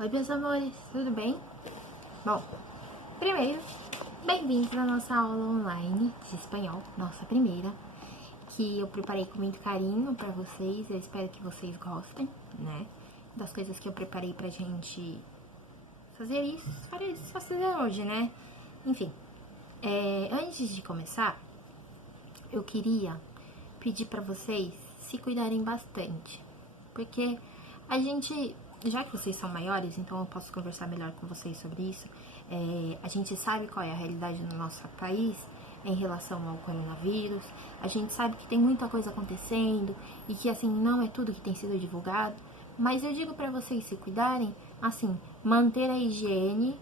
Oi, meus amores, tudo bem? Bom, primeiro, bem-vindos à nossa aula online de espanhol, nossa primeira, que eu preparei com muito carinho pra vocês. Eu espero que vocês gostem, né? Das coisas que eu preparei pra gente fazer isso, fazer hoje, né? Enfim, antes de começar, eu queria pedir pra vocês se cuidarem bastante, porque a gente, já que vocês são maiores, então eu posso conversar melhor com vocês sobre isso. A gente sabe qual é a realidade no nosso país em relação ao coronavírus. A gente sabe que tem muita coisa acontecendo e que, assim, não é tudo que tem sido divulgado. Mas eu digo pra vocês se cuidarem, assim, manter a higiene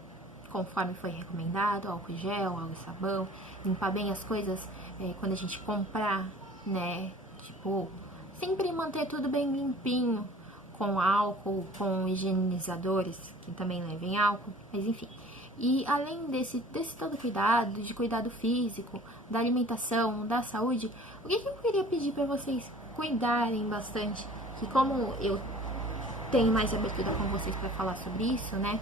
conforme foi recomendado, álcool gel, água e sabão, limpar bem as coisas quando a gente comprar, né? Tipo, sempre manter tudo bem limpinho, com álcool, com higienizadores, que também levem álcool, mas enfim. E além desse todo cuidado, de cuidado físico, da alimentação, da saúde, o que eu queria pedir para vocês cuidarem bastante, que como eu tenho mais abertura com vocês para falar sobre isso, né?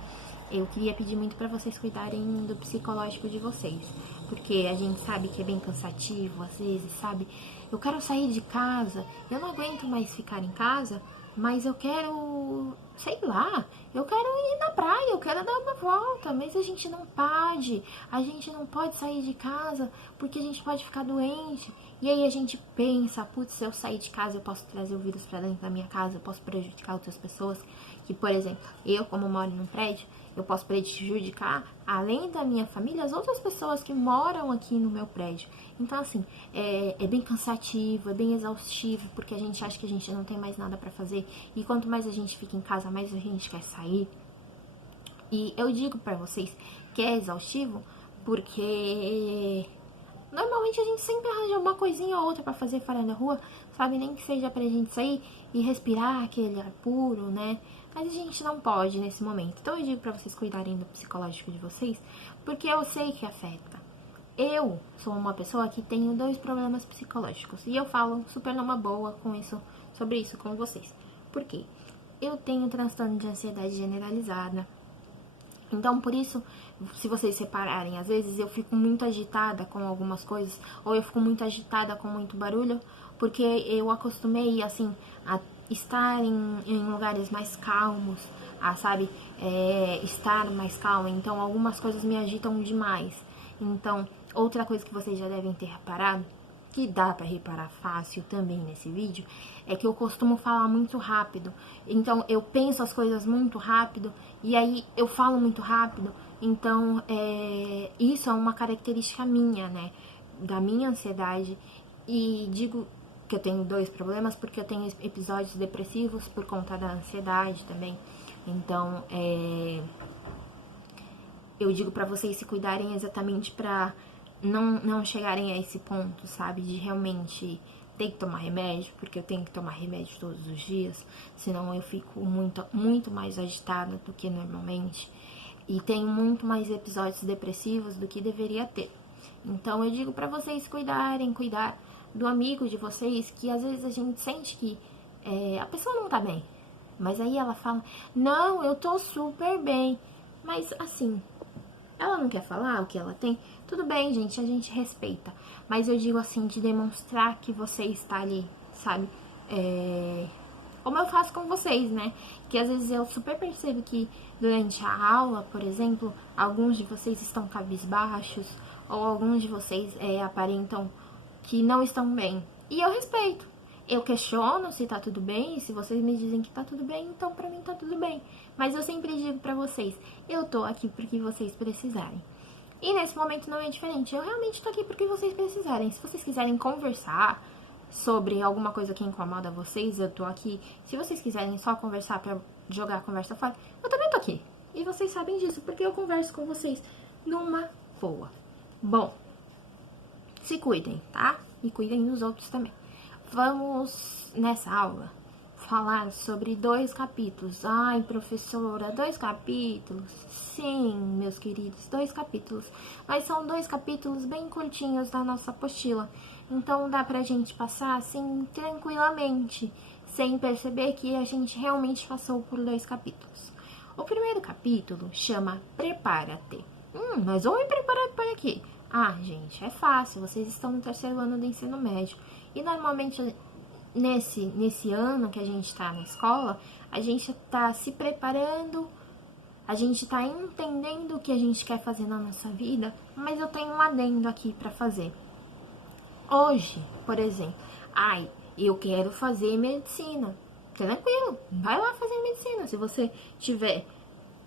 Eu queria pedir muito para vocês cuidarem do psicológico de vocês, porque a gente sabe que é bem cansativo, às vezes, sabe? Eu quero sair de casa, eu não aguento mais ficar em casa, mas eu quero, sei lá, eu quero ir na praia, eu quero dar uma volta, mas a gente não pode sair de casa porque a gente pode ficar doente. E aí a gente pensa, putz, se eu sair de casa eu posso trazer o vírus pra dentro da minha casa, eu posso prejudicar outras pessoas, que, por exemplo, eu como moro num prédio, eu posso prejudicar, além da minha família, as outras pessoas que moram aqui no meu prédio. Então, assim, é bem cansativo, é bem exaustivo, porque a gente acha que a gente não tem mais nada pra fazer. E quanto mais a gente fica em casa, mais a gente quer sair. E eu digo pra vocês que é exaustivo, porque normalmente a gente sempre arranja uma coisinha ou outra pra fazer fora da rua, sabe? Nem que seja pra gente sair e respirar aquele ar puro, né? Mas a gente não pode nesse momento. Então eu digo pra vocês cuidarem do psicológico de vocês, porque eu sei que afeta. Eu sou uma pessoa que tenho 2 problemas psicológicos e eu falo super numa boa com isso, sobre isso com vocês. Por quê? Eu tenho transtorno de ansiedade generalizada. Então, por isso, se vocês separarem, às vezes eu fico muito agitada com algumas coisas, ou eu fico muito agitada com muito barulho, porque eu acostumei, assim, a estar em lugares mais calmos, a, sabe, estar mais calma. Então, algumas coisas me agitam demais. Então, outra coisa que vocês já devem ter reparado, que dá pra reparar fácil também nesse vídeo, é que eu costumo falar muito rápido. Então, eu penso as coisas muito rápido e aí eu falo muito rápido. Então, isso é uma característica minha, né? Da minha ansiedade. E digo que eu tenho 2 problemas porque eu tenho episódios depressivos por conta da ansiedade também. Então, eu digo pra vocês se cuidarem exatamente pra não chegarem a esse ponto, sabe? De realmente ter que tomar remédio, porque eu tenho que tomar remédio todos os dias, senão eu fico muito mais agitada do que normalmente. E tenho muito mais episódios depressivos do que deveria ter. Então eu digo pra vocês cuidar do amigo de vocês, que às vezes a gente sente que a pessoa não tá bem. Mas aí ela fala, não, eu tô super bem. Mas assim, ela não quer falar o que ela tem? Tudo bem, gente, a gente respeita. Mas eu digo assim, de demonstrar que você está ali, sabe? Como eu faço com vocês, né? Que às vezes eu super percebo que durante a aula, por exemplo, alguns de vocês estão cabisbaixos, ou alguns de vocês aparentam que não estão bem. E eu respeito. Eu questiono se tá tudo bem, e se vocês me dizem que tá tudo bem, então pra mim tá tudo bem. Mas eu sempre digo pra vocês, eu tô aqui porque vocês precisarem. E nesse momento não é diferente, eu realmente tô aqui porque vocês precisarem. Se vocês quiserem conversar sobre alguma coisa que incomoda vocês, eu tô aqui. Se vocês quiserem só conversar pra jogar a conversa fora, eu também tô aqui. E vocês sabem disso, porque eu converso com vocês numa boa. Bom, se cuidem, tá? E cuidem dos outros também. Vamos, nessa aula, falar sobre 2 capítulos. Ai, professora, 2 capítulos? Sim, meus queridos, 2 capítulos. Mas são 2 capítulos bem curtinhos da nossa apostila. Então dá pra gente passar assim, tranquilamente, sem perceber que a gente realmente passou por 2 capítulos. O primeiro capítulo chama Prepara-te. Mas vou me preparar para quê? Ah, gente, é fácil, vocês estão no terceiro ano do ensino médio. E normalmente nesse ano que a gente está na escola, a gente está se preparando, a gente está entendendo o que a gente quer fazer na nossa vida, mas eu tenho um adendo aqui para fazer. Hoje, por exemplo, eu quero fazer medicina. Tranquilo, vai lá fazer medicina. Se você tiver,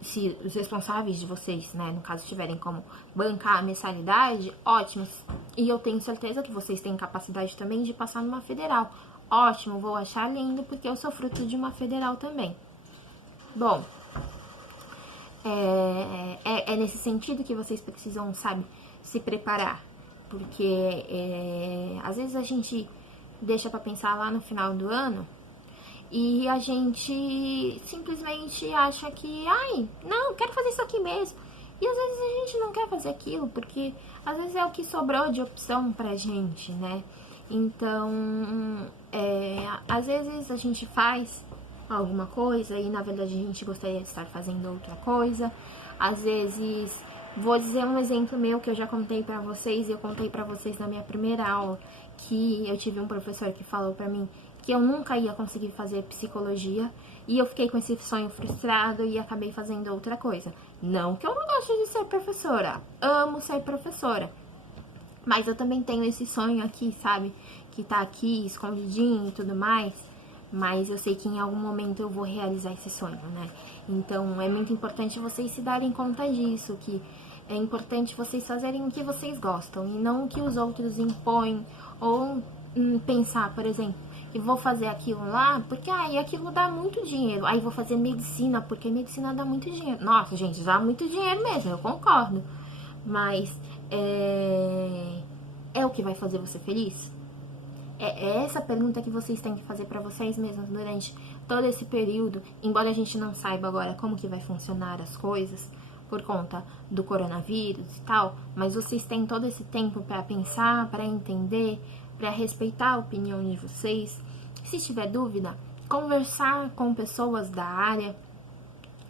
se os responsáveis de vocês, né, no caso, tiverem como bancar a mensalidade, ótimo. E eu tenho certeza que vocês têm capacidade também de passar numa federal. Ótimo, vou achar lindo, porque eu sou fruto de uma federal também. Bom, é nesse sentido que vocês precisam, sabe, se preparar. Porque às vezes a gente deixa pra pensar lá no final do ano e a gente simplesmente acha que, não, quero fazer isso aqui mesmo. E às vezes a gente não quer fazer aquilo, porque às vezes é o que sobrou de opção pra gente, né? Então, às vezes a gente faz alguma coisa e na verdade a gente gostaria de estar fazendo outra coisa. Às vezes, vou dizer um exemplo meu que eu já contei pra vocês, e eu contei pra vocês na minha primeira aula, que eu tive um professor que falou pra mim que eu nunca ia conseguir fazer psicologia, e eu fiquei com esse sonho frustrado e acabei fazendo outra coisa. Não que eu não goste de ser professora, amo ser professora, mas eu também tenho esse sonho aqui, sabe, que tá aqui escondidinho e tudo mais, mas eu sei que em algum momento eu vou realizar esse sonho, né? Então é muito importante vocês se darem conta disso, que é importante vocês fazerem o que vocês gostam e não o que os outros impõem, ou pensar, por exemplo, que vou fazer aquilo lá porque aquilo dá muito dinheiro, aí vou fazer medicina porque medicina dá muito dinheiro. Nossa, gente, dá muito dinheiro mesmo, eu concordo, mas é o que vai fazer você feliz? É essa pergunta que vocês têm que fazer pra vocês mesmos durante todo esse período, embora a gente não saiba agora como que vai funcionar as coisas por conta do coronavírus e tal, mas vocês têm todo esse tempo pra pensar, pra entender, pra respeitar a opinião de vocês. Se tiver dúvida, conversar com pessoas da área,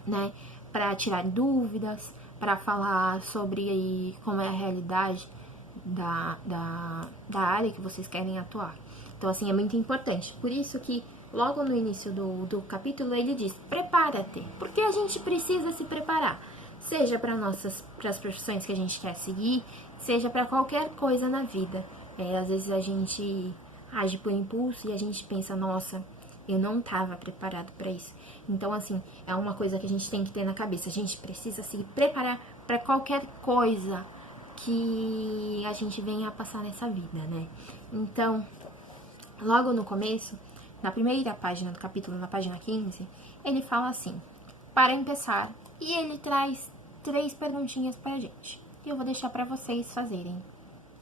né, pra tirar dúvidas, pra falar sobre como é a realidade da área que vocês querem atuar. Então, assim, é muito importante. Por isso que, logo no início do capítulo, ele diz, prepara-te. Porque a gente precisa se preparar. Seja para as profissões que a gente quer seguir, seja para qualquer coisa na vida. Às vezes a gente age por impulso e a gente pensa, nossa, eu não estava preparado para isso. Então, assim, é uma coisa que a gente tem que ter na cabeça. A gente precisa se preparar para qualquer coisa que a gente venha a passar nessa vida, né? Então, logo no começo, na primeira página do capítulo, na página 15, ele fala assim, para empezar, e ele traz 3 perguntinhas pra gente. E eu vou deixar pra vocês fazerem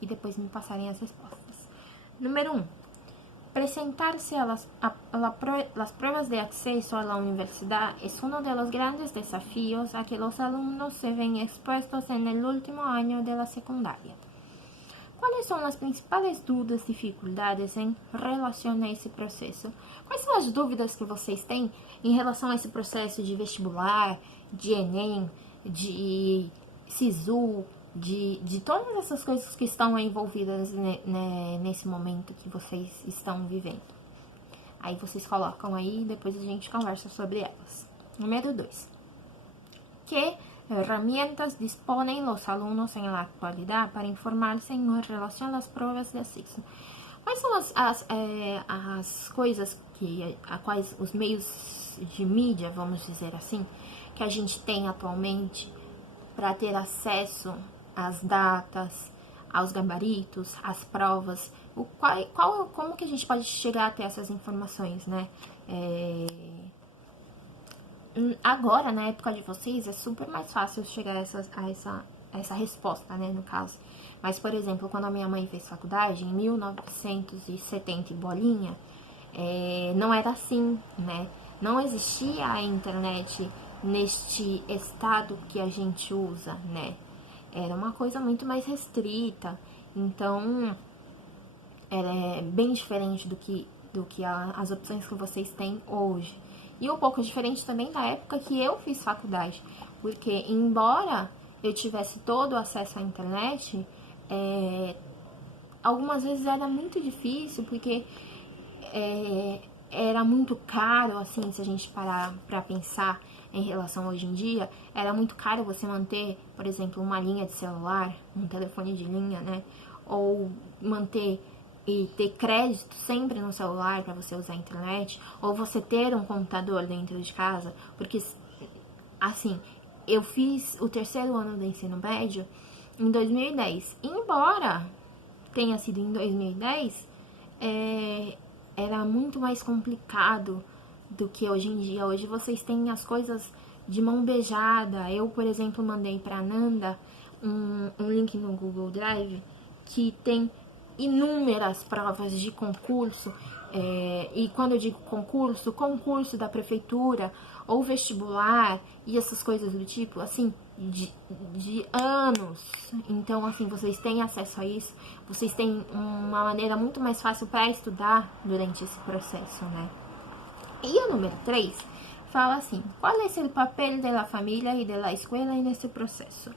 e depois me passarem as respostas. Número 1. Presentarse a las pruebas de acceso a la universidad es uno de los grandes desafíos a que los alumnos se ven expuestos en el último año de la secundaria. ¿Cuáles son las principales dudas y dificuldades em relação a esse processo? Quais são as dúvidas que vocês têm em relação a esse processo de vestibular, de Enem, de SISU, de todas essas coisas que estão envolvidas nesse momento que vocês estão vivendo? Aí vocês colocam aí e depois a gente conversa sobre elas. Número 2. Que herramientas disponen los alumnos en la actualidad para informarse en relación a las pruebas de acceso? Quais são as coisas quais os meios de mídia, vamos dizer assim, que a gente tem atualmente para ter acesso às datas, aos gabaritos, às provas? Como que a gente pode chegar até essas informações, né? Agora, na época de vocês, é super mais fácil chegar a essa resposta, né, no caso. Mas, por exemplo, quando a minha mãe fez faculdade, em 1970 e bolinha, não era assim, né? Não existia a internet neste estado que a gente usa, né? Era uma coisa muito mais restrita. Então, é bem diferente do que as opções que vocês têm hoje. E um pouco diferente também da época que eu fiz faculdade, porque embora eu tivesse todo o acesso à internet, algumas vezes era muito difícil, porque era muito caro, assim, se a gente parar pra pensar em relação a hoje em dia, era muito caro você manter, por exemplo, uma linha de celular, um telefone de linha, né? Ou manter e ter crédito sempre no celular para você usar a internet, ou você ter um computador dentro de casa, porque, assim, eu fiz o terceiro ano do ensino médio em 2010. Embora tenha sido em 2010, era muito mais complicado do que hoje em dia. Hoje vocês têm as coisas de mão beijada. Eu, por exemplo, mandei para Nanda um link no Google Drive que tem inúmeras provas de concurso. E quando eu digo concurso, concurso da prefeitura ou vestibular e essas coisas do tipo, assim, de anos. Então, assim, vocês têm acesso a isso, vocês têm uma maneira muito mais fácil para estudar durante esse processo, né? E o número 3 fala assim: qual é o papel da família e da escola nesse processo?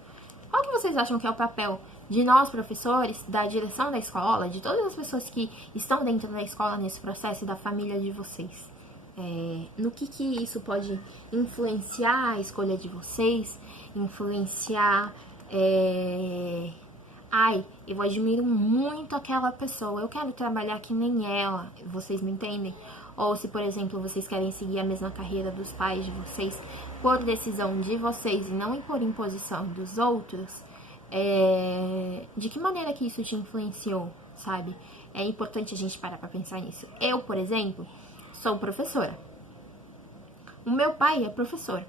Qual que vocês acham que é o papel de nós, professores, da direção da escola, de todas as pessoas que estão dentro da escola nesse processo e da família de vocês? No que isso pode influenciar a escolha de vocês, influenciar... Ai, eu admiro muito aquela pessoa, eu quero trabalhar que nem ela, vocês me entendem? Ou se, por exemplo, vocês querem seguir a mesma carreira dos pais de vocês por decisão de vocês e não por imposição dos outros, de que maneira que isso te influenciou, sabe? É importante a gente parar pra pensar nisso. Eu, por exemplo, sou professora. O meu pai é professor.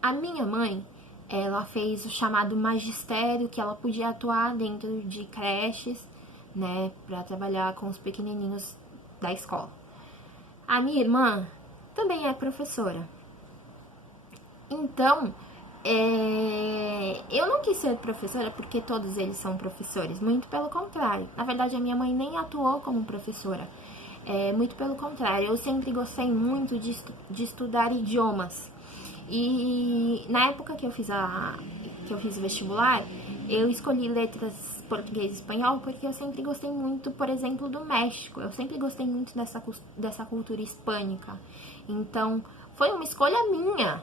A minha mãe, ela fez o chamado magistério, que ela podia atuar dentro de creches, né, pra trabalhar com os pequenininhos da escola. A minha irmã também é professora. Então, eu não quis ser professora porque todos eles são professores, muito pelo contrário. Na verdade, a minha mãe nem atuou como professora. Muito pelo contrário, eu sempre gostei muito de estudar idiomas. E na época que eu fiz o vestibular, eu escolhi letras português e espanhol porque eu sempre gostei muito, por exemplo, do México. Eu sempre gostei muito dessa cultura hispânica. Então, foi uma escolha minha.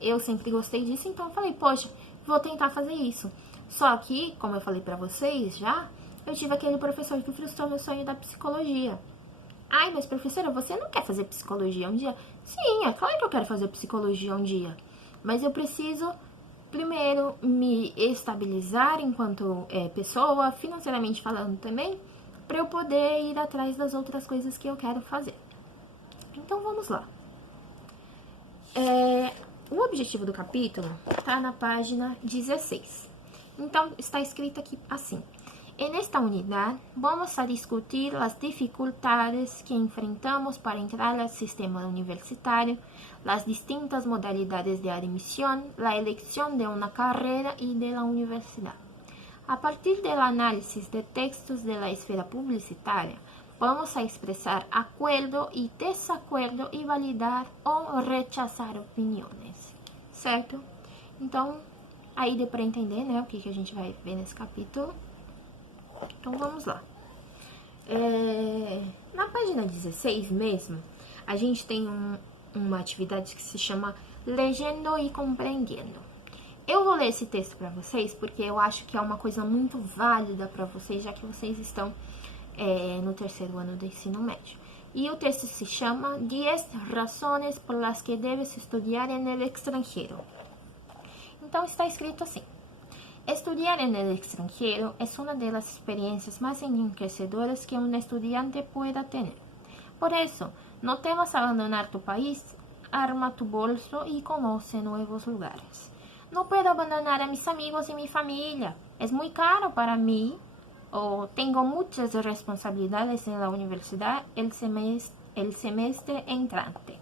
Eu sempre gostei disso, então eu falei, poxa, vou tentar fazer isso. Só que, como eu falei pra vocês já, eu tive aquele professor que frustrou meu sonho da psicologia. Ai, mas professora, você não quer fazer psicologia um dia? Sim, é claro que eu quero fazer psicologia um dia. Mas eu preciso, primeiro, me estabilizar enquanto pessoa, financeiramente falando também, para eu poder ir atrás das outras coisas que eu quero fazer. Então, vamos lá. O objetivo do capítulo está na página 16. Então, está escrito aqui assim: en esta unidad vamos a discutir las dificultades que enfrentamos para entrar al sistema universitario, las distintas modalidades de admisión, la elección de una carrera y de la universidad. A partir del análisis de textos de la esfera publicitaria, vamos a expresar acuerdo y desacuerdo y validar ou rechazar opiniões, certo? Então, aí deu para entender, né, o que a gente vai ver nesse capítulo. Então, vamos lá. Na página 16 mesmo, a gente tem uma atividade que se chama Lendo e Compreendendo. Eu vou ler esse texto para vocês porque eu acho que é uma coisa muito válida para vocês, já que vocês estão no terceiro ano do ensino médio. E o texto se chama 10 razones por las que debes estudiar en el extranjero. Então, está escrito assim: estudiar en el extranjero es una de las experiencias más enriquecedoras que un estudiante pueda tener. Por eso, no temas abandonar tu país, arma tu bolso y conoce nuevos lugares. No puedo abandonar a mis amigos y mi familia. Es muy caro para mí. O tengo muchas responsabilidades en la universidad el semestre entrante.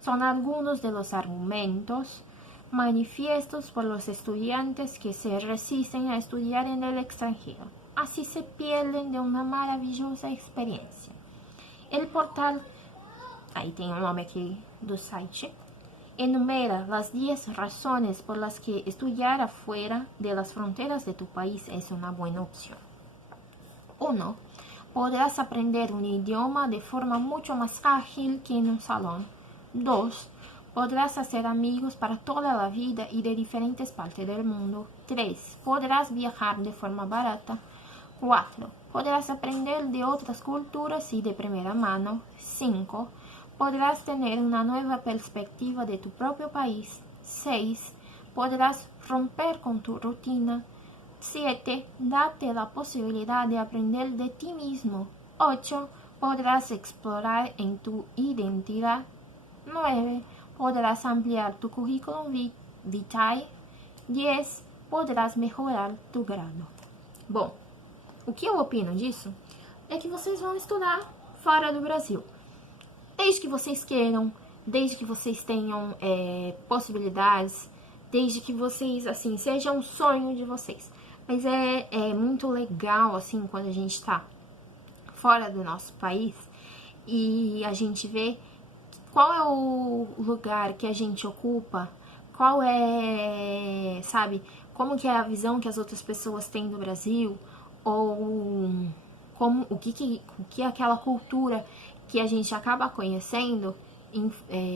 Son algunos de los argumentos manifiestos por los estudiantes que se resisten a estudiar en el extranjero. Así se pierden de una maravillosa experiencia. El portal Aí tem o nome aqui do site. Enumera las 10 razones por las que estudiar afuera de las fronteras de tu país es una buena opción. 1. Podrás aprender un idioma de forma mucho más ágil que en un salón. 2. Podrás hacer amigos para toda la vida y de diferentes partes del mundo. 3. Podrás viajar de forma barata. 4. Podrás aprender de otras culturas y de primera mano. 5. Podrás tener una nueva perspectiva de tu propio país. 6. Podrás romper con tu rutina. 7. Date la posibilidad de aprender de ti mismo. 8. Podrás explorar en tu identidad. 9. Podrás ampliar tu currículum vitae. 10. Podrás melhorar tu grado. Bom, o que eu opino disso é que vocês vão estudar fora do Brasil. Desde que vocês queiram, desde que vocês tenham possibilidades, desde que vocês, assim, seja um sonho de vocês. Mas é muito legal, assim, quando a gente tá fora do nosso país e a gente vê qual é o lugar que a gente ocupa, qual é, sabe, como que é a visão que as outras pessoas têm do Brasil, ou como, o que aquela cultura que a gente acaba conhecendo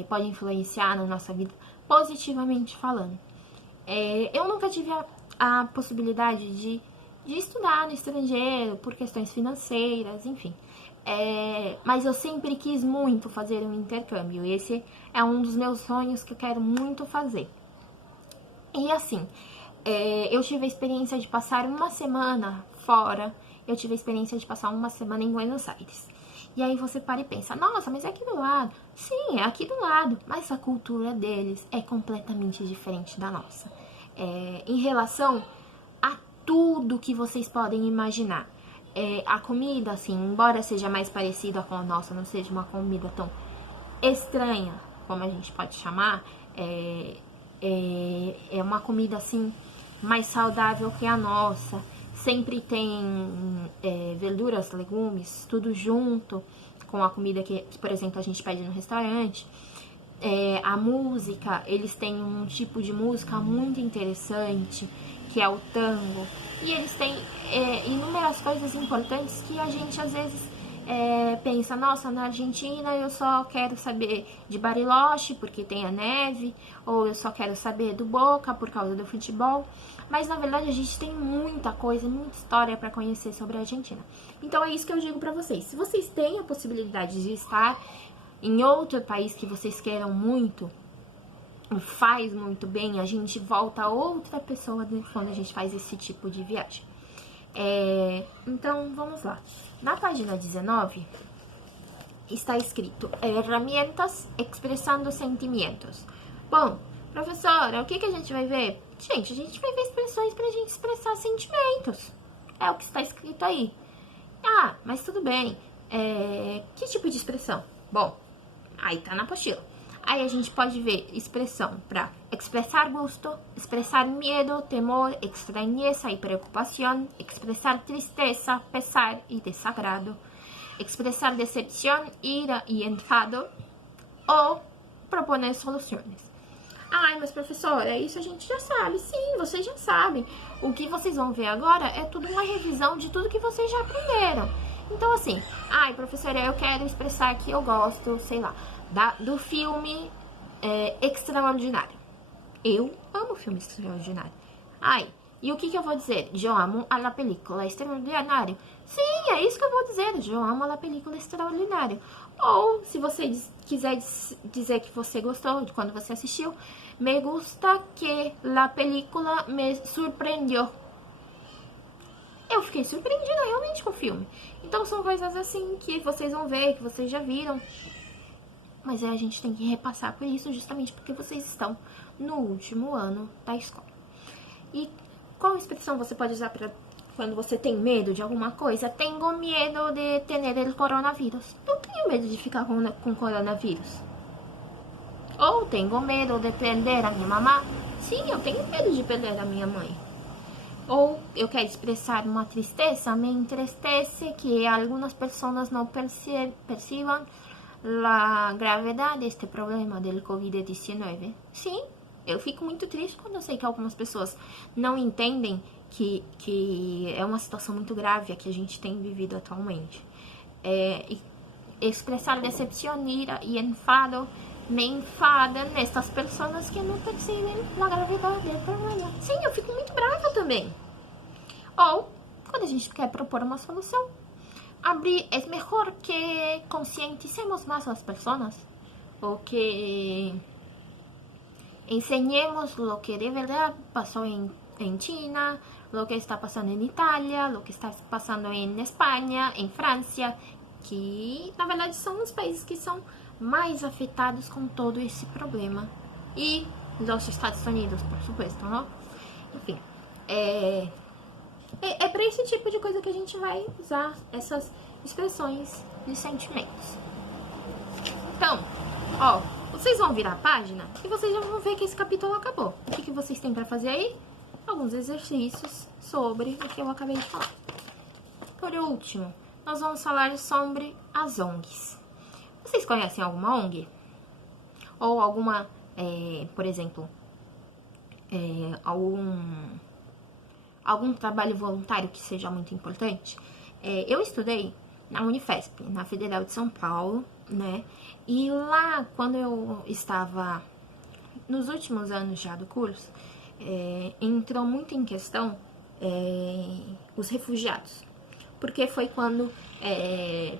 pode influenciar na nossa vida, positivamente falando. Eu nunca tive a possibilidade de estudar no estrangeiro por questões financeiras, enfim. Mas eu sempre quis muito fazer um intercâmbio. Esse é um dos meus sonhos que eu quero muito fazer. E assim, eu tive a experiência de passar uma semana fora. Eu tive a experiência de passar uma semana em Buenos Aires. E aí você para e pensa, nossa, mas é aqui do lado. Sim, é aqui do lado, mas a cultura deles é completamente diferente da nossa. Em relação a tudo que vocês podem imaginar. A comida, assim, embora seja mais parecida com a nossa, não seja uma comida tão estranha, como a gente pode chamar, é uma comida, assim, mais saudável que a nossa. Sempre tem verduras, legumes, tudo junto com a comida que, por exemplo, a gente pede no restaurante. A música, eles têm um tipo de música muito interessante, que é o tango. E eles têm inúmeras coisas importantes que a gente, às vezes, pensa, nossa, na Argentina eu só quero saber de Bariloche, porque tem a neve, ou eu só quero saber do Boca, por causa do futebol. Mas, na verdade, a gente tem muita coisa, muita história para conhecer sobre a Argentina. Então, é isso que eu digo para vocês. Se vocês têm a possibilidade de estar em outro país que vocês queiram muito, faz muito bem, a gente volta a outra pessoa quando a gente faz esse tipo de viagem. Então, vamos lá. Na página 19, está escrito Herramientas expressando sentimentos. Bom, professora, o que a gente vai ver? Gente, a gente vai ver expressões pra gente expressar sentimentos. É o que está escrito aí. Ah, mas tudo bem. Que tipo de expressão? Bom, aí tá na apostila. Aí a gente pode ver expressão para expressar gosto, expressar medo, temor, estranheza e preocupação, expressar tristeza, pesar e desagrado, expressar decepção, ira e enfado, ou proponer soluções. Ai, mas professora, isso a gente já sabe. Sim, vocês já sabem. O que vocês vão ver agora é tudo uma revisão de tudo que vocês já aprenderam. Então, assim, ai, professora, eu quero expressar que eu gosto, sei lá, do filme Extraordinário. Eu amo filme Extraordinário. Ai, e o que eu vou dizer? Eu amo a la película Extraordinário. Sim, é isso que eu vou dizer. Eu amo a la película Extraordinário. Ou, se você quiser dizer que você gostou de quando você assistiu, me gusta que la película me surpreendeu. Eu fiquei surpreendida realmente com o filme. Então, são coisas assim que vocês vão ver, que vocês já viram. Mas a gente tem que repassar por isso justamente porque vocês estão no último ano da escola. E qual expressão você pode usar para quando você tem medo de alguma coisa? Tenho medo de ter o coronavírus. Eu tenho medo de ficar com coronavírus. Ou tenho medo de perder a minha mamá. Sim, eu tenho medo de perder a minha mãe. Ou eu quero expressar uma tristeza, me entristece que algumas pessoas não percebam a gravidade deste problema do Covid-19. Sim, eu fico muito triste quando eu sei que algumas pessoas não entendem que é uma situação muito grave a que a gente tem vivido atualmente. E expressar decepção, ira e enfado me enfada nestas pessoas que não percebem a gravidade do problema. Sim, eu fico muito brava também. Ou, quando a gente quer propor uma solução, é melhor que conscienticemos más as pessoas, ou que enseñemos lo que de verdad pasó en China, lo que está pasando en Italia, lo que está pasando en Espanha, en França, que na verdade são os países que são mais afetados com todo esse problema. E os Estados Unidos, por supuesto, não? Enfim, é para esse tipo de coisa que a gente vai usar essas expressões de sentimentos. Então, ó, vocês vão virar a página e vocês já vão ver que esse capítulo acabou. O que vocês têm para fazer aí? Alguns exercícios sobre o que eu acabei de falar. Por último, nós vamos falar sobre as ONGs. Vocês conhecem alguma ONG? Ou alguma, por exemplo, algum trabalho voluntário que seja muito importante? Eu estudei na Unifesp, na Federal de São Paulo, né? E lá, quando eu estava nos últimos anos já do curso, entrou muito em questão os refugiados. Porque foi quando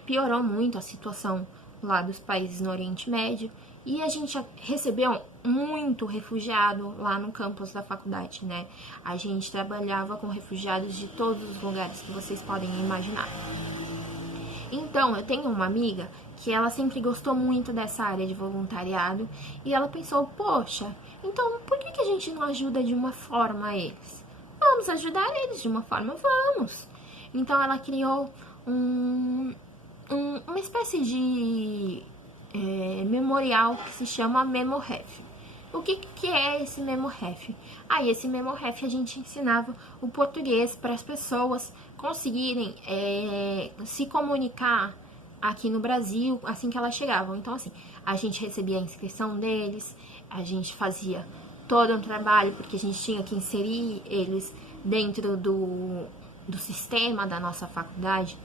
piorou muito a situação lá dos países no Oriente Médio, e a gente recebeu muito refugiado lá no campus da faculdade, né? A gente trabalhava com refugiados de todos os lugares que vocês podem imaginar. Então, eu tenho uma amiga que ela sempre gostou muito dessa área de voluntariado, e ela pensou, poxa, então por que a gente não ajuda de uma forma eles? Vamos ajudar eles de uma forma, vamos! Então, ela criou uma espécie de memorial que se chama MemoRef. O que é esse MemoRef? Esse MemoRef a gente ensinava o português para as pessoas conseguirem se comunicar aqui no Brasil assim que elas chegavam. Então, assim, a gente recebia a inscrição deles, a gente fazia todo um trabalho, porque a gente tinha que inserir eles dentro do sistema da nossa faculdade.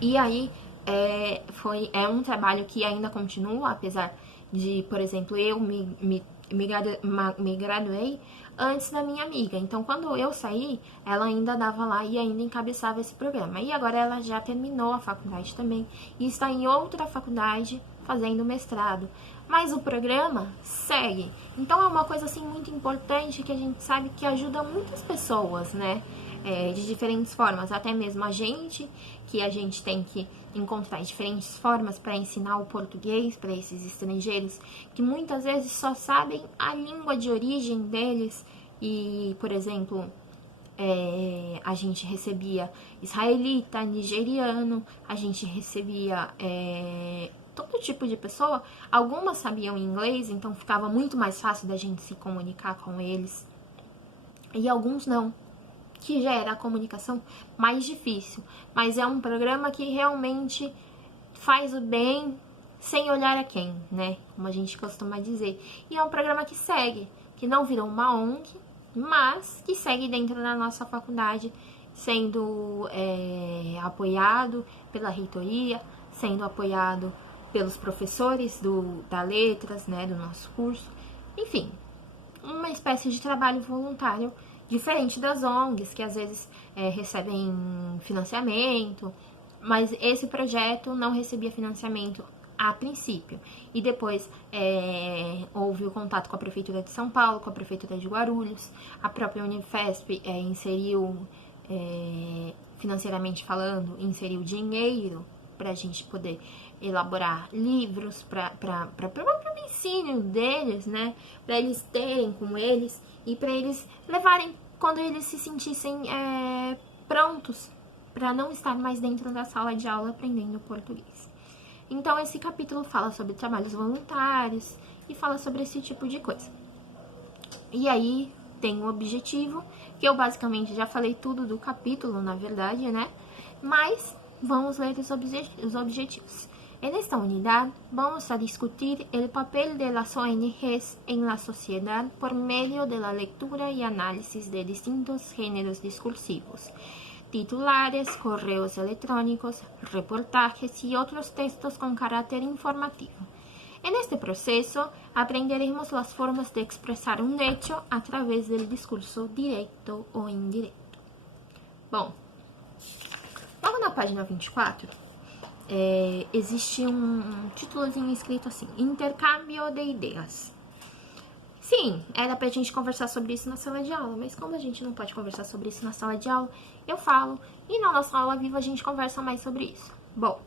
E aí, é um trabalho que ainda continua, apesar de, por exemplo, eu me graduei antes da minha amiga. Então, quando eu saí, ela ainda dava lá e ainda encabeçava esse programa. E agora ela já terminou a faculdade também e está em outra faculdade fazendo mestrado. Mas o programa segue. Então, é uma coisa, assim, muito importante que a gente sabe que ajuda muitas pessoas, né? De diferentes formas, até mesmo a gente tem que encontrar diferentes formas para ensinar o português para esses estrangeiros que muitas vezes só sabem a língua de origem deles. E, por exemplo, a gente recebia israelita, nigeriano, a gente recebia todo tipo de pessoa. Algumas sabiam inglês, então ficava muito mais fácil da gente se comunicar com eles, e alguns não, que já era a comunicação mais difícil. Mas é um programa que realmente faz o bem sem olhar a quem, né? Como a gente costuma dizer. E é um programa que segue, que não virou uma ONG, mas que segue dentro da nossa faculdade, sendo apoiado pela reitoria, sendo apoiado pelos professores da Letras, né, do nosso curso. Enfim, uma espécie de trabalho voluntário, diferente das ONGs, que às vezes recebem financiamento, mas esse projeto não recebia financiamento a princípio. E depois houve o contato com a Prefeitura de São Paulo, com a Prefeitura de Guarulhos, a própria Unifesp inseriu, financeiramente falando, inseriu dinheiro para a gente poder elaborar livros para o próprio ensino deles, né? Para eles terem com eles e para eles levarem quando eles se sentissem prontos para não estar mais dentro da sala de aula aprendendo português. Então, esse capítulo fala sobre trabalhos voluntários e fala sobre esse tipo de coisa. E aí, tem um objetivo, que eu basicamente já falei tudo do capítulo, na verdade, né? Mas vamos ler os objetivos. En esta unidad vamos a discutir el papel de las ONGs en la sociedad por medio de la lectura y análisis de distintos géneros discursivos, titulares, correos electrónicos, reportajes y otros textos con carácter informativo. En este proceso aprenderemos las formas de expresar un hecho a través del discurso directo ou indireto. Bom, logo na página 24, existe um títulozinho escrito assim: Intercâmbio de ideias. Sim, era pra gente conversar sobre isso na sala de aula, mas como a gente não pode conversar sobre isso na sala de aula, eu falo, e na nossa aula viva a gente conversa mais sobre isso. Bom,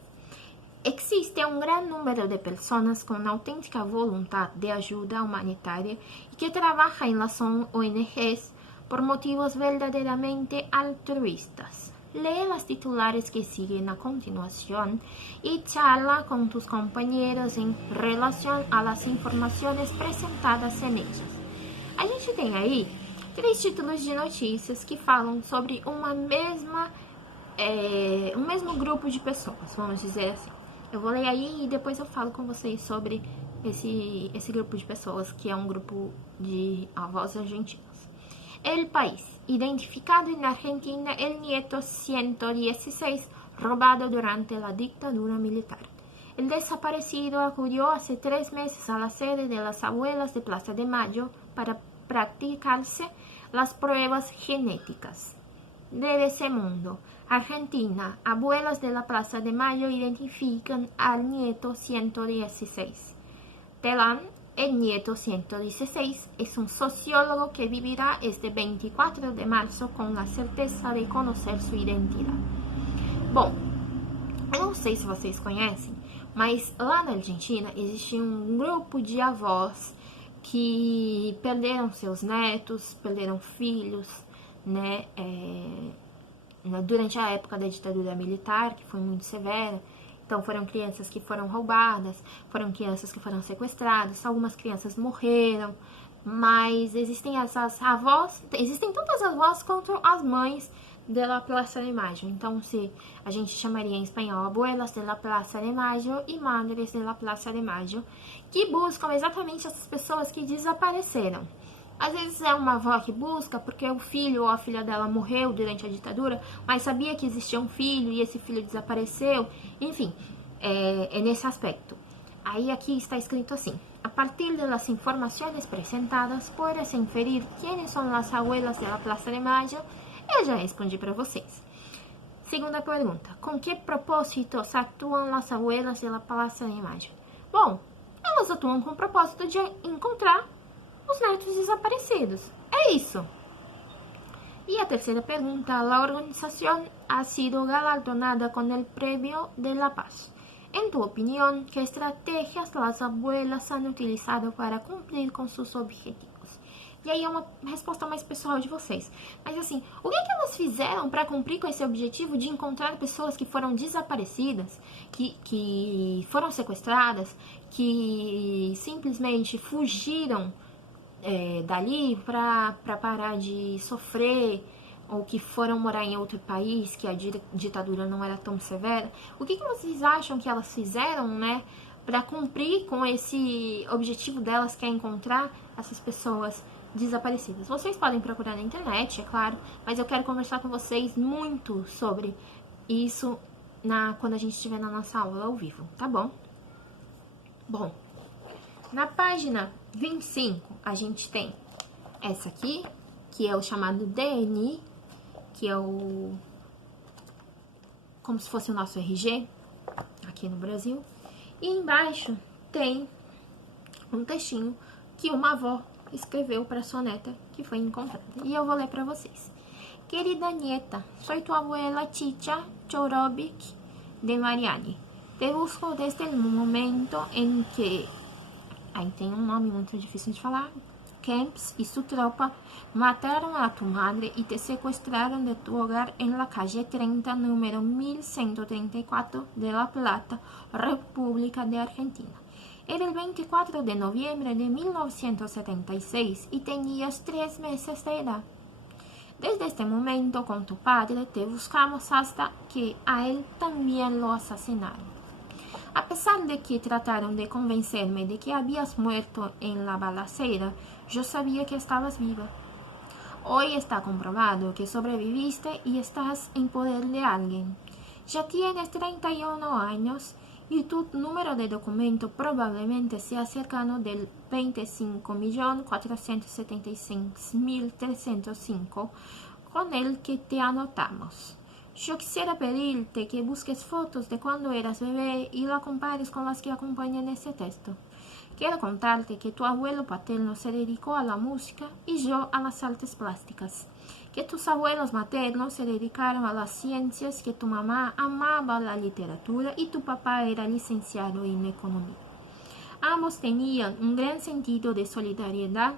existe um grande número de pessoas com autêntica vontade de ajuda humanitária e que trabalham em las ONGs por motivos verdaderamente altruistas. Lee las titulares que siguen a continuación y charla con tus compañeros en relación a las informaciones presentadas en ellas. A gente tem aí 3 títulos de notícias que falam sobre um mesmo grupo de pessoas, vamos dizer assim. Eu vou ler aí e depois eu falo com vocês sobre esse grupo de pessoas, que é um grupo de avós argentinos. El País, identificado en Argentina el nieto 116 robado durante la dictadura militar. El desaparecido acudió hace 3 meses a la sede de las abuelas de Plaza de Mayo para practicarse las pruebas genéticas. De ese mundo, Argentina, abuelas de la Plaza de Mayo identifican al nieto 116. Telan, el nieto 116 es un sociólogo que vivirá este 24 de março com a certeza de conhecer sua identidade. Bom, eu não sei se vocês conhecem, mas lá na Argentina existe um grupo de avós que perderam seus netos, perderam filhos, né, durante a época da ditadura militar, que foi muito severa. Então, foram crianças que foram roubadas, foram crianças que foram sequestradas, algumas crianças morreram, mas existem essas avós, existem tantas avós quanto as mães de la Plaza de Mayo. Então, a gente chamaria em espanhol abuelas de la Plaza de Mayo e madres de la Plaza de Mayo, que buscam exatamente essas pessoas que desapareceram. Às vezes é uma avó que busca porque o filho ou a filha dela morreu durante a ditadura, mas sabia que existia um filho e esse filho desapareceu. Enfim, é nesse aspecto. Aí aqui está escrito assim: a partir de las informações presentadas, puedes inferir quiénes são as abuelas de la Plaza de Mayo. Eu já respondi para vocês. Segunda pergunta: com que propósitos atuam as abuelas de la Plaza de Mayo? Bom, elas atuam com o propósito de encontrar os netos desaparecidos. É isso. E a terceira pergunta: a organização ha sido galardonada com o Premio de la Paz. En tu opinião, que estratégias as abuelas han utilizado para cumprir com seus objetivos? E aí é uma resposta mais pessoal de vocês. Mas assim, o que elas fizeram para cumprir com esse objetivo de encontrar pessoas que foram desaparecidas, que foram sequestradas, que simplesmente fugiram dali para parar de sofrer, ou que foram morar em outro país, que a ditadura não era tão severa? O que vocês acham que elas fizeram, né, para cumprir com esse objetivo delas, que é encontrar essas pessoas desaparecidas? Vocês podem procurar na internet, é claro, mas eu quero conversar com vocês muito sobre isso quando a gente estiver na nossa aula ao vivo, tá bom? Bom, na página 25, a gente tem essa aqui, que é o chamado DNI, que é como se fosse o nosso RG aqui no Brasil. E embaixo tem um textinho que uma avó escreveu para sua neta, que foi encontrada. E eu vou ler para vocês. Querida nieta, soy tu abuela Chicha Chorovic de Mariani. Te busco desde el momento en que... Aí tem um nome muito difícil de falar. Kempis y su tropa mataron a tu madre y te secuestraron de tu hogar en la calle 30, número 1134 de La Plata, República de Argentina. Era el 24 de noviembre de 1976 y tenías 3 meses de edad. Desde este momento con tu padre te buscamos hasta que a él también lo asesinaron. A pesar de que trataron de convencerme de que habías muerto en la balacera, yo sabía que estabas viva. Hoy está comprobado que sobreviviste y estás en poder de alguien. Ya tienes 31 años y tu número de documento probablemente sea cercano del 25.476.305 con el que te anotamos. Yo quisiera pedirte que busques fotos de cuando eras bebé y la compares con las que acompañan este texto. Quiero contarte que tu abuelo paterno se dedicó a la música y yo a las artes plásticas. Que tus abuelos maternos se dedicaron a las ciencias, que tu mamá amaba la literatura y tu papá era licenciado en economía. Ambos tenían un gran sentido de solidaridad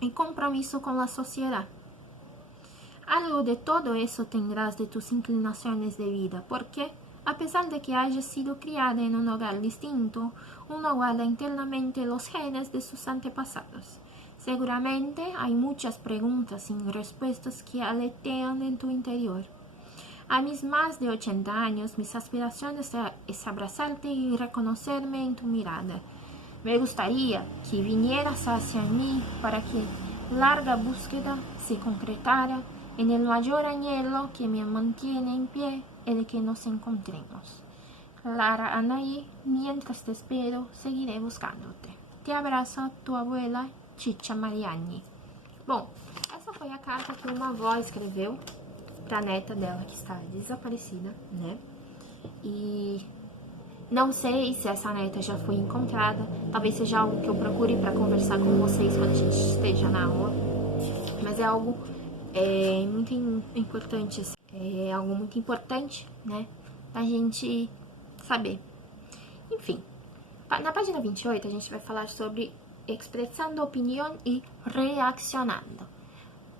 y compromiso con la sociedad. Algo de todo eso tendrás de tus inclinaciones de vida, porque, a pesar de que hayas sido criada en un hogar distinto, uno guarda internamente los genes de sus antepasados. Seguramente hay muchas preguntas sin respuestas que aletean en tu interior. A mis más de 80 años, mis aspiraciones es abrazarte y reconocerme en tu mirada. Me gustaría que vinieras hacia mí para que larga búsqueda se concretara en el mayor anhelo que me mantiene en pie, el de que nos encontremos. Clara Anaí, mientras te espero, seguiré buscándote. Te abraça tu abuela, Chicha Mariani. Bom, essa foi a carta que uma avó escreveu pra neta dela, que está desaparecida, né? E não sei se essa neta já foi encontrada. Talvez seja algo que eu procure para conversar com vocês quando a gente esteja na aula. Mas é algo muito importante, é algo muito importante, né? Da gente saber. Enfim, na página 28 a gente vai falar sobre expressando opinião e reaccionando.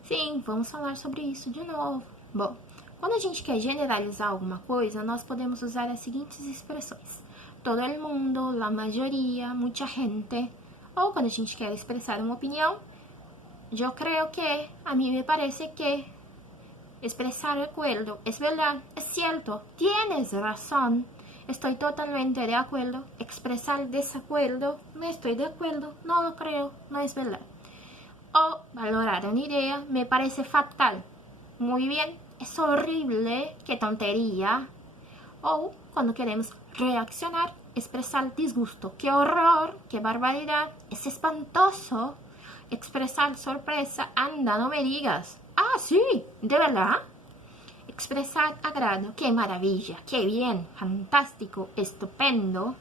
Sim, vamos falar sobre isso de novo. Bom, quando a gente quer generalizar alguma coisa, nós podemos usar as seguintes expressões: todo el mundo, la mayoría, mucha gente. Ou quando a gente quer expressar uma opinião, yo creo que, a mí me parece que, expresar acuerdo, es verdad, es cierto, tienes razón, estoy totalmente de acuerdo, expresar desacuerdo, no estoy de acuerdo, no lo creo, no es verdad. O valorar una idea, me parece fatal, muy bien, es horrible, qué tontería. O cuando queremos reaccionar, expresar disgusto, qué horror, qué barbaridad, es espantoso. Expresar sorpresa, anda, no me digas. Ah, sí, ¿de verdad? Expresar agrado, qué maravilla, qué bien, fantástico, estupendo.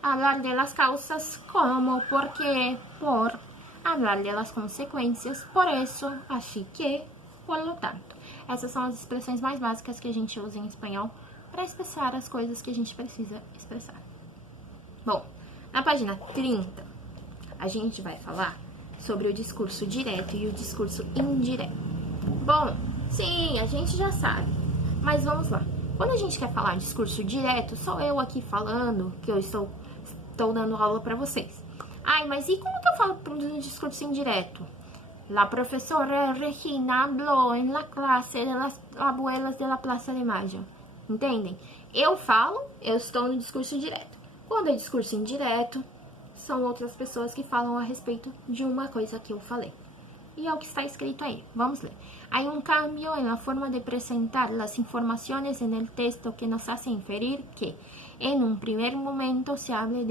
Hablar de las causas, como, por qué, por. Hablar de las consequências, por eso, así que, por lo tanto. Essas são as expressões mais básicas que a gente usa em espanhol para expressar as coisas que a gente precisa expressar. Bom, na página 30, a gente vai falar sobre o discurso direto e o discurso indireto. Bom, sim, a gente já sabe, mas vamos lá. Quando a gente quer falar discurso direto, sou eu aqui falando que eu estou dando aula para vocês. Ai, mas e como que eu falo um discurso indireto? La professora Regina habló en la clase de las abuelas de la Plaza de Mayo. Entendem? Eu falo, eu estou no discurso direto. Quando é discurso indireto, são outras pessoas que falam a respeito de uma coisa que eu falei. E é o que está escrito aí. Vamos ler. Há um cambio en la forma de presentar las informaciones en el texto que nos hace inferir que, en un primer momento, se habla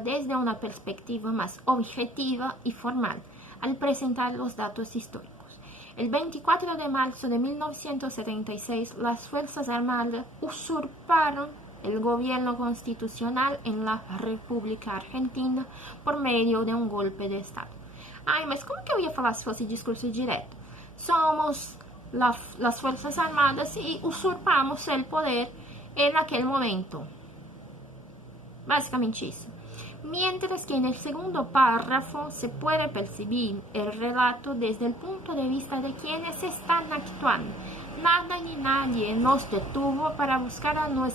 desde una perspectiva más objetiva y formal, al presentar los datos históricos. El 24 de marzo de 1976, las Fuerzas Armadas usurparon el gobierno constitucional en la República Argentina por meio de um golpe de Estado. Ai, mas como que eu ia falar se fosse discurso direto? Somos las Fuerzas Armadas y usurpamos el poder en aquel momento. Basicamente isso. Mientras que en el segundo párrafo se puede percibir el relato desde el punto de vista de quienes están actuando. Nada ni nadie nos detuvo para buscar a los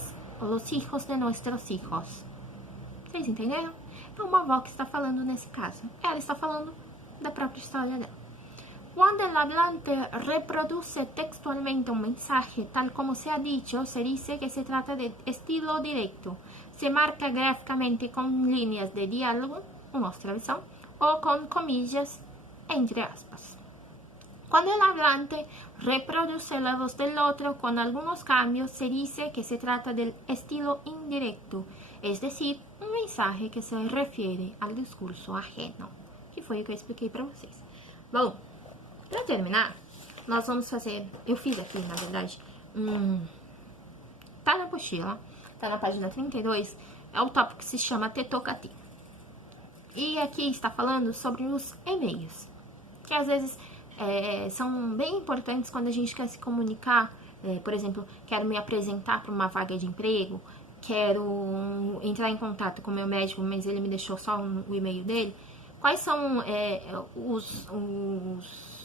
hijos de nuestros hijos. Vocês entenderam? É uma avó que está falando nesse caso. Ela está falando da própria história dela. Cuando el hablante reproduce textualmente un mensaje, tal como se ha dicho, se dice que se trata de estilo directo. se marca graficamente com linhas de diálogo, uma observação, o con comillas entre aspas. Cuando el hablante reproduce la voz del otro con algunos cambios, se dice que se trata del estilo indirecto, es decir, um mensaje que se refere ao discurso ajeno, que foi o que eu expliquei para vocês. Bom, para terminar, nós vamos fazer, eu fiz aqui, na verdade, tá na apostila, tá na página 32, é o tópico que se chama Te Toca a Ti. E aqui está falando sobre os e-mails, que às vezes são bem importantes quando a gente quer se comunicar. Por exemplo, quero me apresentar para uma vaga de emprego, quero entrar em contato com o meu médico, mas ele me deixou só o e-mail dele. Quais são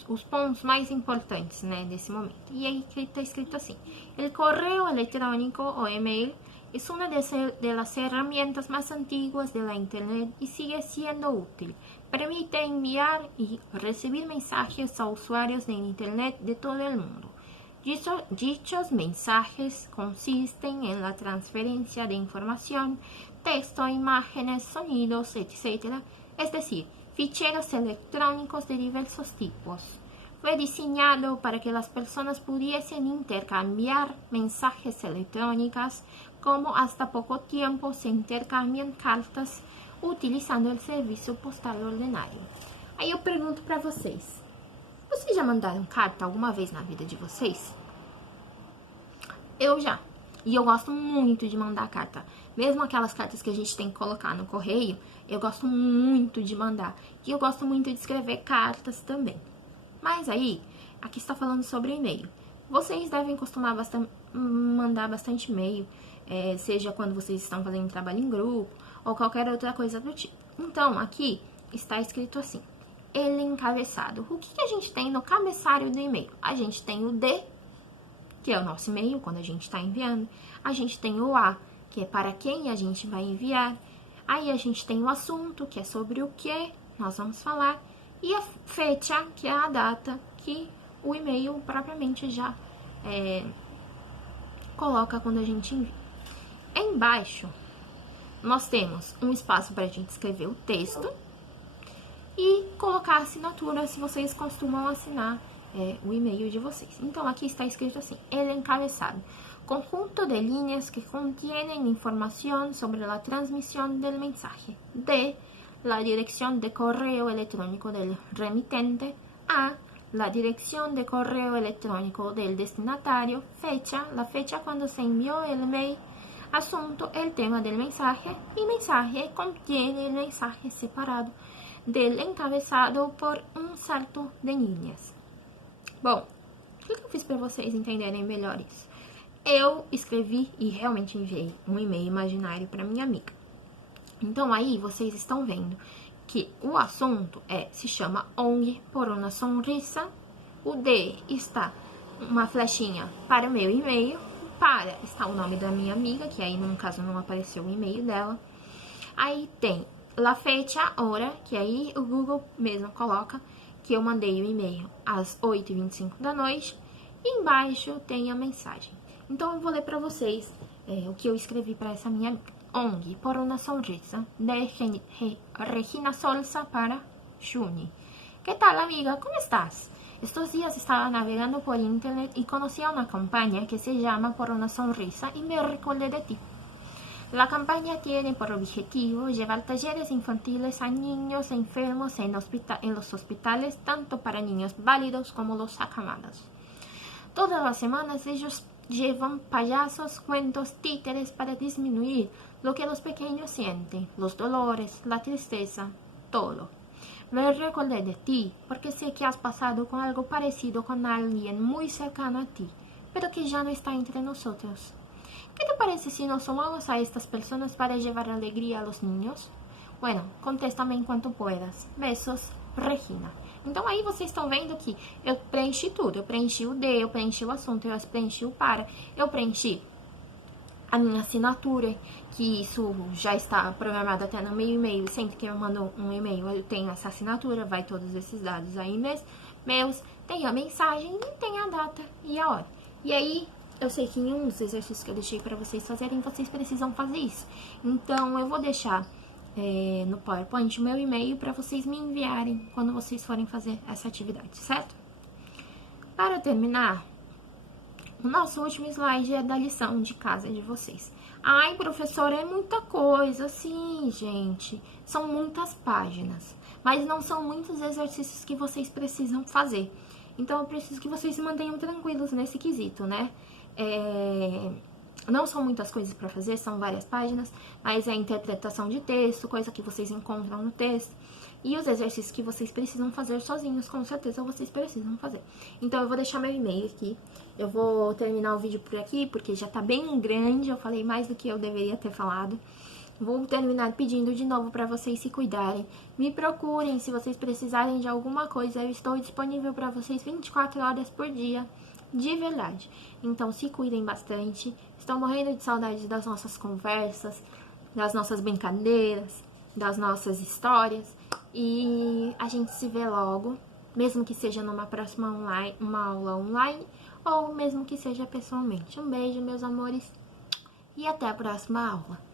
os pontos mais importantes, né, desse momento? E aí está escrito assim: el correo electrónico o email es una de las herramientas más antiguas de la Internet y sigue siendo útil. Permite enviar y recibir mensajes a usuarios de Internet de todo el mundo. Dichos mensajes consisten en la transferencia de información, texto, imágenes, sonidos, etc., es decir, ficheros electrónicos de diversos tipos. Fue diseñado para que las personas pudiesen intercambiar mensajes electrónicos, como hasta poco tiempo se intercambiam cartas utilizando el serviço postal ordinário. Aí eu pergunto para vocês já mandaram carta alguma vez na vida de vocês? Eu já. E eu gosto muito de mandar carta. Mesmo aquelas cartas que a gente tem que colocar no correio, eu gosto muito de mandar. E eu gosto muito de escrever cartas também. Mas aí, aqui está falando sobre e-mail. Vocês devem costumar mandar bastante e-mail, seja quando vocês estão fazendo trabalho em grupo, ou qualquer outra coisa do tipo. Então, aqui está escrito assim: ele encabeçado. O que a gente tem no cabeçalho do e-mail? A gente tem o D, que é o nosso e-mail, quando a gente está enviando. A gente tem o A, que é para quem a gente vai enviar. Aí a gente tem o assunto, que é sobre o que nós vamos falar. E a fecha, que é a data que o e-mail propriamente já coloca quando a gente envia. Embaixo, nós temos um espaço para a gente escrever o texto e colocar a assinatura, se vocês costumam assinar o e-mail de vocês. Então, aqui está escrito assim: el encabezado, conjunto de líneas que contienen información sobre la transmisión del mensaje. D, la dirección de correo electrónico del remitente. A, la dirección de correo electrónico del destinatario. Fecha, la fecha cuando se envió el mail. Asunto, el tema del mensaje. Y mensaje contiene el mensaje separado del encabezado por um salto de linhas. Bom, o que eu fiz para vocês entenderem melhor isso? Eu escrevi e realmente enviei um e-mail imaginário para minha amiga. Então, aí vocês estão vendo que o assunto se chama ONG por uma sonrisa. O D está uma flechinha para o meu e-mail. Para está o nome da minha amiga, que aí no caso não apareceu o e-mail dela. Aí tem la fecha, hora, que aí o Google mesmo coloca que eu mandei o e-mail às 8h25 da noite. E embaixo tem a mensagem. Então eu vou ler para vocês o que eu escrevi para essa minha amiga. ONG por una sonrisa, de Regina Solsa para Juni. ¿Qué tal, amiga? ¿Cómo estás? Estos días estaba navegando por internet y conocí a una campaña que se llama Por una sonrisa y me recordé de ti. La campaña tiene por objetivo llevar talleres infantiles a niños enfermos en los hospitales, tanto para niños válidos como los acamados. Todas las semanas ellos llevan payasos, cuentos, títeres para disminuir lo que los pequeños sienten, los dolores, la tristeza, todo. Me recordé de ti porque sé que has pasado con algo parecido con alguien muy cercano a ti, pero que ya no está entre nosotros. ¿Qué te parece si nos sumamos a estas personas para llevar alegría a los niños? Bueno, contéstame en cuanto puedas. Besos, Regina. Então, aí vocês estão vendo que eu preenchi tudo. Eu preenchi o D, eu preenchi o assunto, eu preenchi o para, eu preenchi a minha assinatura, que isso já está programado até no meu e-mail. Sempre que eu mando um e-mail, eu tenho essa assinatura, vai todos esses dados aí meus. Tem a mensagem e tem a data e a hora. E aí, eu sei que em um dos exercícios que eu deixei pra vocês fazerem, vocês precisam fazer isso. Então, eu vou deixar no PowerPoint o meu e-mail pra vocês me enviarem quando vocês forem fazer essa atividade, certo? Para terminar, o nosso último slide é da lição de casa de vocês. Ai, professora, é muita coisa. Sim, gente, são muitas páginas, mas não são muitos exercícios que vocês precisam fazer. Então, eu preciso que vocês se mantenham tranquilos nesse quesito, né? Não são muitas coisas para fazer, são várias páginas, mas é a interpretação de texto, coisa que vocês encontram no texto. E os exercícios que vocês precisam fazer sozinhos, com certeza vocês precisam fazer. Então, eu vou deixar meu e-mail aqui. Eu vou terminar o vídeo por aqui, porque já tá bem grande, eu falei mais do que eu deveria ter falado. Vou terminar pedindo de novo para vocês se cuidarem. Me procurem se vocês precisarem de alguma coisa. Eu estou disponível para vocês 24 horas por dia, de verdade. Então, se cuidem bastante. Estou morrendo de saudade das nossas conversas, das nossas brincadeiras, das nossas histórias. E a gente se vê logo, mesmo que seja numa próxima uma aula online, ou mesmo que seja pessoalmente. Um beijo, meus amores, e até a próxima aula.